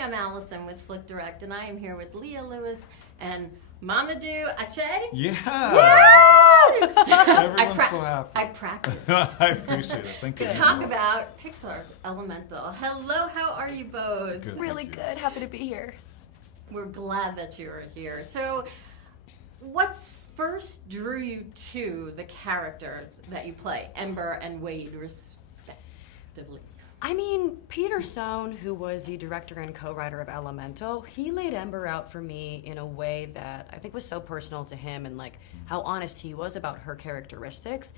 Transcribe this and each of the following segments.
I'm Allison with FlickDirect, and I am here with Leah Lewis and Mamadou Athie. Yeah! Everyone's so happy. I practiced. I appreciate it. Thank you. To talk about Pixar's Elemental. Hello, how are you both? Good, Really thank you. good. Happy to be here. We're glad that you are here. So, what's first drew you to the characters that you play, Ember and Wade, respectively? I mean, Peter Sohn, who was the director and co-writer of Elemental, he laid Ember out for me in a way that I think was so personal to him, and like how honest he was about her characteristics.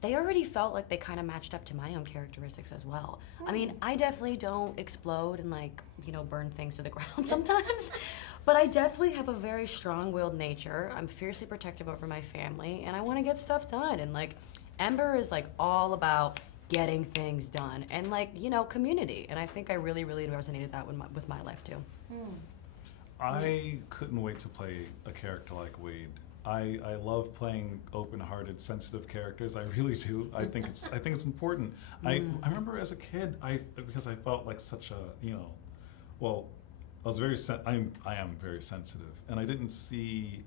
They already felt like they kind of matched up to my own characteristics as well. I mean, I definitely don't explode and like, you know, burn things to the ground sometimes, but I definitely have a very strong-willed nature. I'm fiercely protective over my family, and I want to get stuff done. And like, Ember is like all about getting things done and like, you know, community. And I think I really, really resonated that with my life too. I couldn't wait to play a character like Wade. I love playing open-hearted, sensitive characters. I really do. I think it's important. I remember as a kid, because I felt like such a, you know, well, I was I am very sensitive, and I didn't see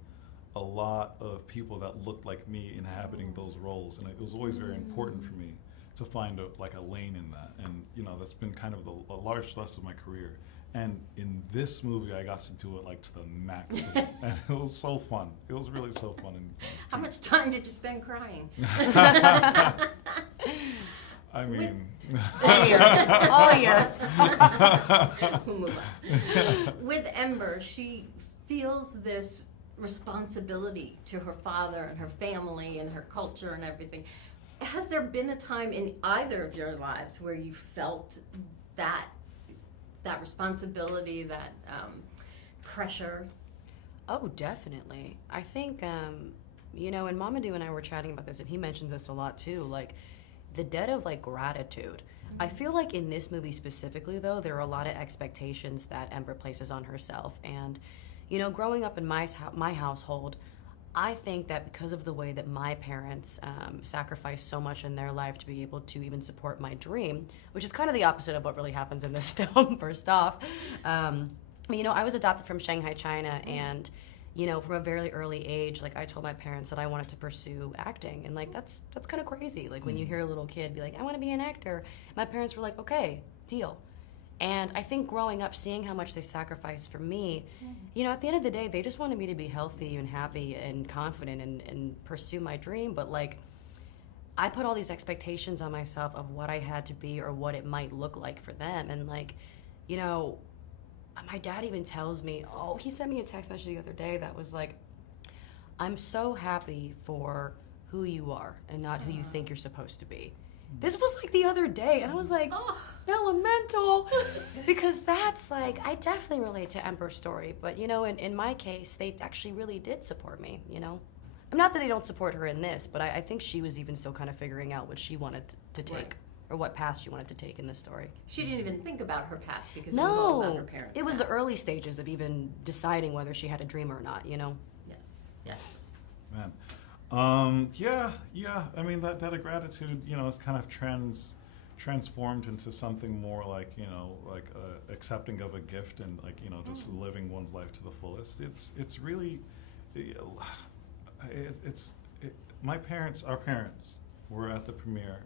a lot of people that looked like me inhabiting those roles, and it was always very important for me to find a lane in that. And you know, that's been kind of a large thrust of my career. And in this movie, I got to do it like to the maximum, and it was so fun. It was really so fun. And How much time did you spend crying? I mean, All year. We'll move on. With Ember, she feels this responsibility to her father and her family and her culture and everything. Has there been a time in either of your lives where you felt that responsibility, that pressure? Oh, definitely. I think, you know, and Mamadou and I were chatting about this, and he mentions this a lot too, like the debt of like gratitude. I feel like in this movie specifically, though, there are a lot of expectations that Ember places on herself. And, you know, growing up in my household, I think that because of the way that my parents sacrificed so much in their life to be able to even support my dream, which is kind of the opposite of what really happens in this film, first off. You know, I was adopted from Shanghai, China, and, you know, from a very early age, like, I told my parents that I wanted to pursue acting, and, like, that's kind of crazy. Like, when you hear a little kid be like, I want to be an actor, my parents were like, okay, deal. And I think growing up, seeing how much they sacrificed for me, you know, at the end of the day, they just wanted me to be healthy and happy and confident and pursue my dream. But, like, I put all these expectations on myself of what I had to be or what it might look like for them. And, like, you know, my dad even tells me, he sent me a text message the other day that was like, I'm so happy for who you are and not who you think you're supposed to be. This was like the other day, and I was like, Elemental, because that's like, I definitely relate to Ember's story, but you know, in my case, they actually really did support me, you know? Not that they don't support her in this, but I think she was even still kind of figuring out what she wanted to take, Right. or what path she wanted to take in this story. She didn't even think about her path because it was all about her parents. It was the early stages of even deciding whether she had a dream or not, you know? Yes. man. Yeah. I mean, that debt of gratitude, you know, is kind of transformed into something more like, you know, like accepting of a gift and like, you know, just living one's life to the fullest. It's really, our parents were at the premiere,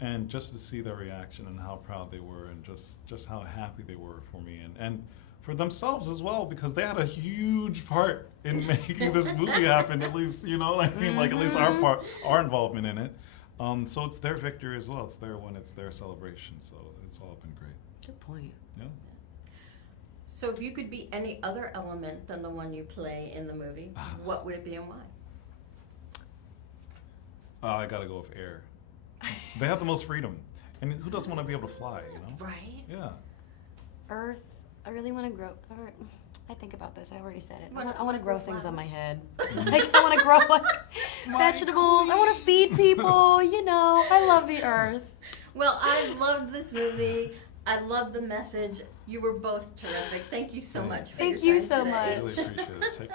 and just to see their reaction and how proud they were and just how happy they were for me and for themselves as well, because they had a huge part in making this movie happen, at least, you know, I mean, like at least our involvement in it. So it's their victory as well. It's their win, it's their celebration. So it's all been great. Good point. Yeah. So if you could be any other element than the one you play in the movie, what would it be and why? I gotta go with air. They have the most freedom. And who doesn't want to be able to fly, you know? Right. Yeah. Earth. I really want to grow. I think about this. I already said it. Wanna I want to grow grow things on my flowers? head. Like, I want to grow like vegetables. I want to feed people. You know, I love the earth. Well, I loved this movie. I love the message. You were both terrific. Thank you so much for Thank your you time so today. much. Really appreciate it.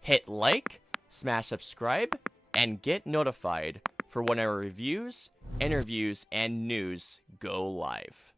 Hit like, smash subscribe, and get notified for when our reviews, interviews, and news go live.